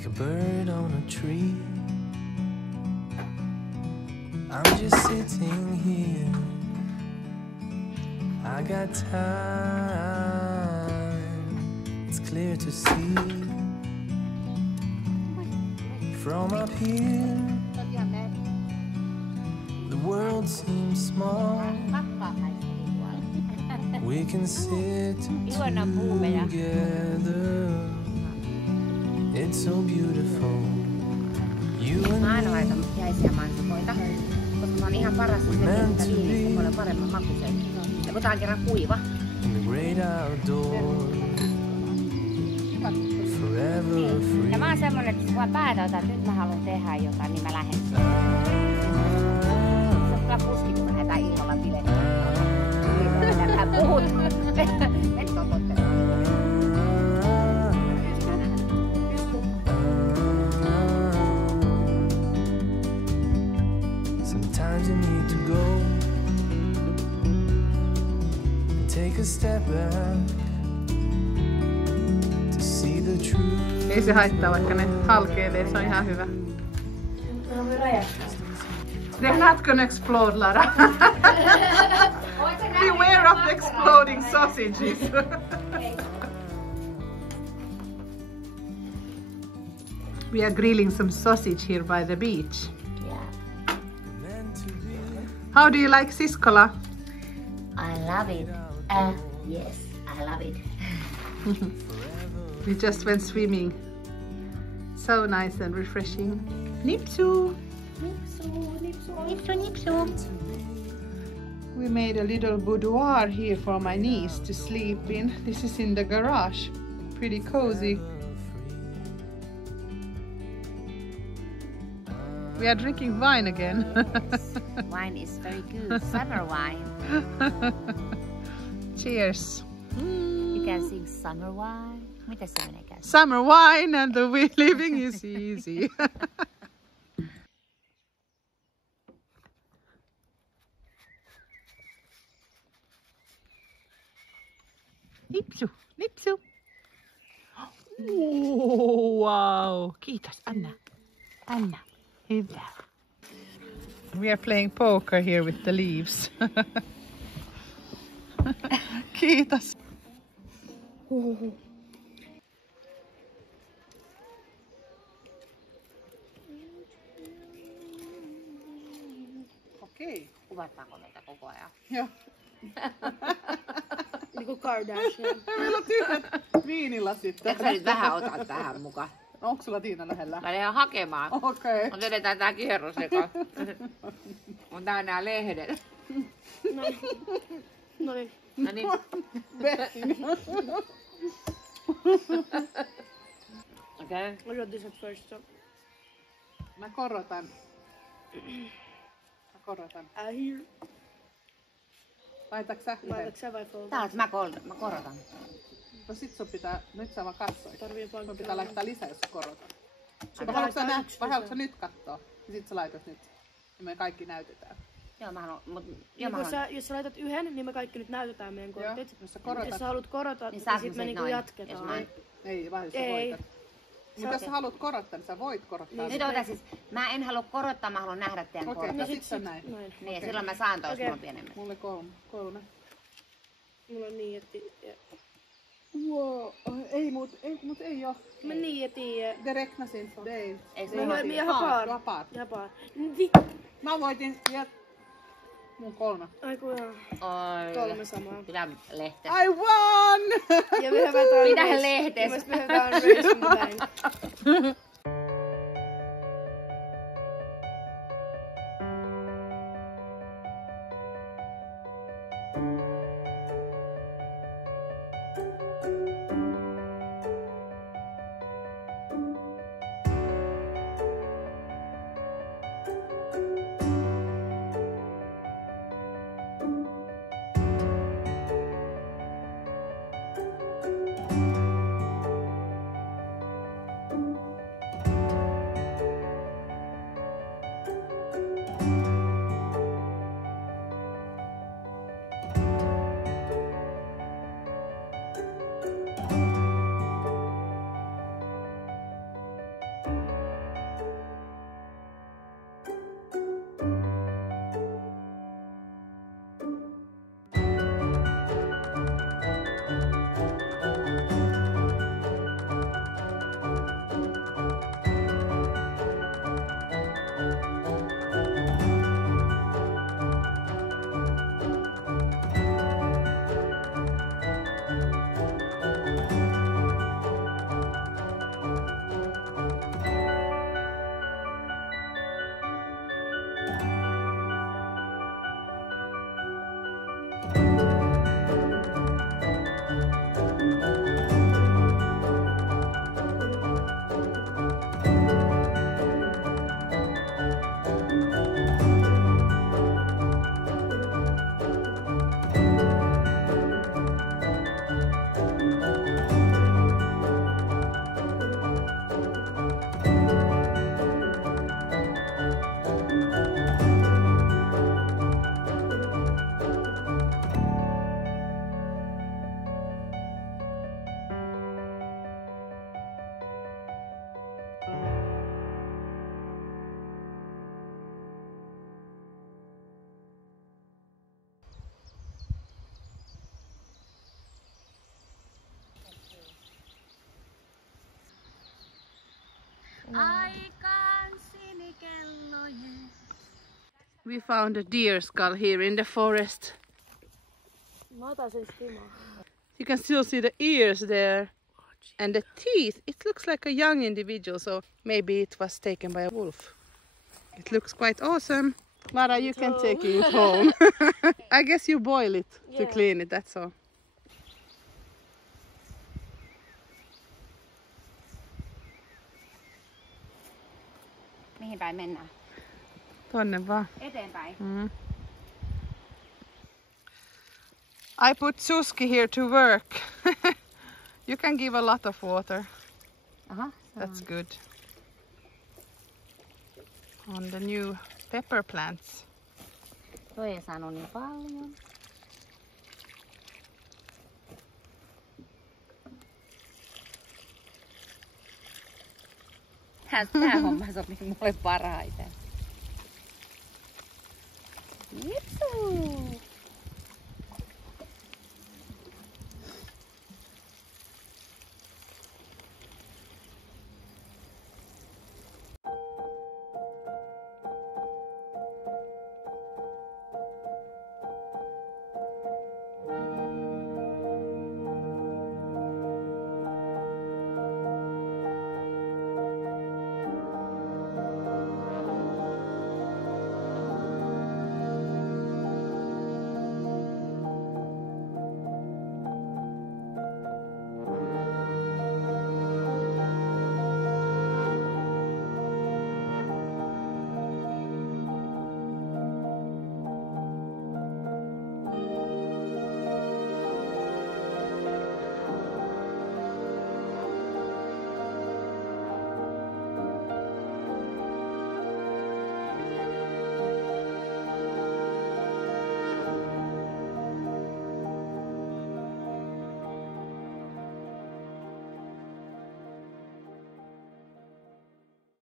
like a bird on a tree. I'm just sitting here. I got time. It's clear to see from up here. The world seems small. We can sit together. It's so beautiful. You and Mä aina laitan jäisiä mansikoita, koska mä oon ihan paras niistä viinistä, mulla on paremman makuisen. Ja kun tää on kerran kuiva. in the great outdoors. Forever free. Ja mä oon semmonen, että kun mä päätän, että nyt mä haluan tehdä jotain, niin mä lähden. Se on kyllä puski, kun me lähdetään illalla bilettämään. Älä puhut. Et oo tottelemaan. Sometimes you need to go and take a step back to see the truth. Ei se haittaa, vaikka ne halkeilee, se on ihan hyvä. They're not gonna explode, Lara. Beware of the exploding sausages. We are grilling some sausage here by the beach. How do you like Siskola? I love it. Yes, I love it. We just went swimming. So nice and refreshing. Nipsu! Nipsu. We made a little boudoir here for my niece to sleep in. This is in the garage. Pretty cozy. We are drinking wine again. Wine is very good. Summer wine. Cheers. You can sing summer wine. Mitä se meneekään? Summer wine and the living is easy. Nipsu, nipsu. Oh, wow. Kiitos, Anna. Anna, hyvä. We are playing poker here with the leaves. Kiitos. Okei. Kuvataanko meitä koko ajan? Joo. Niinku Kardashian. Meillä on tyhjät viinilasit. Eikö sä nyt vähän otat tähän mukaan? Onko sulla Tiina lähellä? Mä lähden hakemaan. Okei. Mutta edetään tää kierros eka. Mun tää on nää lehdet. Noin. No niin. Okei. I got this at first, so. Mä korotan. Here. Laitaks sä yhden? Laitatko sä vai fold? Taas mä korotan. No sit sun pitää, nyt sä vaan katsoit. Tarvii Sun pankkia. pitää laittaa lisää, jos sä korotat. Sun Vai haluatko laittaa sä, yksi vai lisää. haluatko sä nyt kattoo? Ja sit sä laitat nyt. Ja me kaikki näytetään. Joo, mä haluan. Niin jos sä laitat yhden, niin me kaikki nyt näytetään meidän kortit. Jos sä Jos korotat. sä haluat korottaa, Niin niin saat sit me sen niinku noin, jatketaan. jos mä- Ei, vaan jos sä Ei. voitat. Mutta jos sä haluat korottaa, niin sä voit korottaa. Nyt ota siis, mä en halua korottaa, mä haluan nähdä teidän Okei, kortit. no sit sä näin. Noin. Niin, silloin mä saan tois, Okei. mulla on pienemmät. Mulle kolme. Mulla on niin, että... Wow, ei mut ei oo. Men ni är 10. Det räknas inte. Det är... Ei se Men ole. jag har par. Du har par. Jag har par. Mä voitin ja mun 3. Ai kun joo. Oi. 3 samaa. Pidä lehteä. I won! Ja me hövätään Pidä race. lehtees. Ja me hövätään race from the bank. We found a deer skull here in the forest. Mä otan sen stimaa. You can still see the ears there and the teeth. It looks like a young individual, so maybe it was taken by a wolf. It looks quite awesome. Lara, you can take it home. I guess you boil it to clean it, that's all. Mihin päin mennään? Tonne vaan. Eteenpäin. I put Suski here to work. You can give a lot of water. Aha. That's good. On the new pepper plants. Toi ei saanut niin paljon. Tää homma sopii mulle parhaiten. Jipsuu!